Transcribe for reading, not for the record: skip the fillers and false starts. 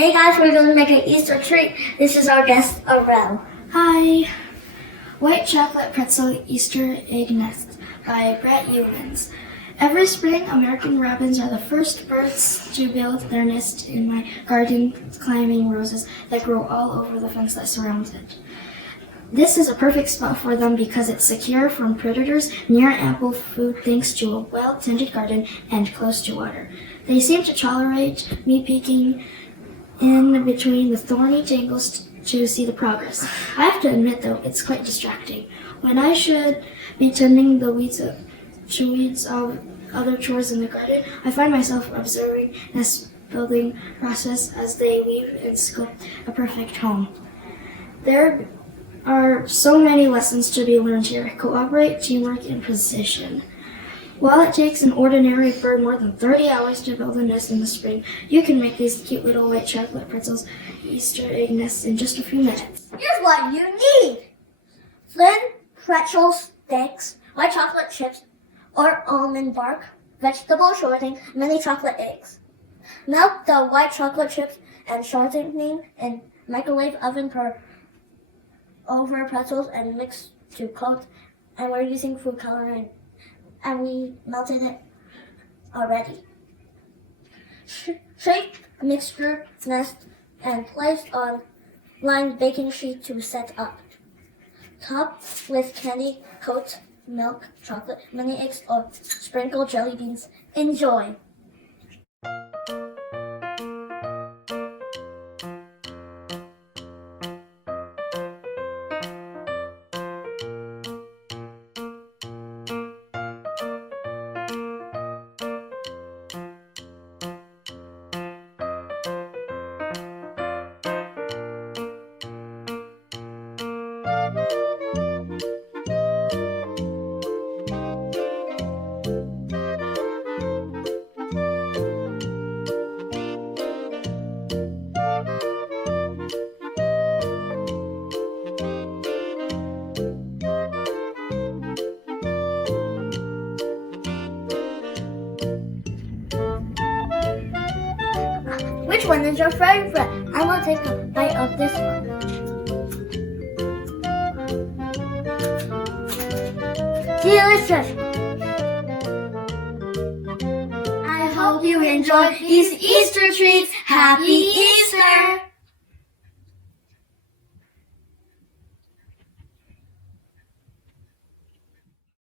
Hey guys, we're going to make an Easter treat. This is our guest, Aurel. Hi! White Chocolate Pretzel Easter Egg Nest by Brett Ewens. Every spring, American robins are the first birds to build their nest in my garden, climbing roses that grow all over the fence that surrounds it. This is a perfect spot for them because it's secure from predators, near ample food thanks to a well-tended garden, and close to water. They seem to tolerate me peeking in between the thorny tangles to see the progress. I have to admit, though, it's quite distracting. When I should be tending the weeds of other chores in the garden, I find myself observing this building process as they weave and sculpt a perfect home. There are so many lessons to be learned here: cooperate, teamwork, and precision. While it takes an ordinary bird more than 30 hours to build a nest in the spring, you can make these cute little white chocolate pretzels Easter egg nests in just a few minutes. Here's what you need. Thin pretzel sticks, white chocolate chips or almond bark, vegetable shortening, mini chocolate eggs. Melt the white chocolate chips and shortening in microwave oven over pretzels and mix to coat. And we're using food coloring. And we melted it already. Shake mixture nest and place on lined baking sheet to set up. Top with candy, coat milk, chocolate, mini eggs, or sprinkle jelly beans. Enjoy! Which one is your favorite? I want to take a bite of this one. Delicious! I hope you enjoy these Easter treats. Happy Easter!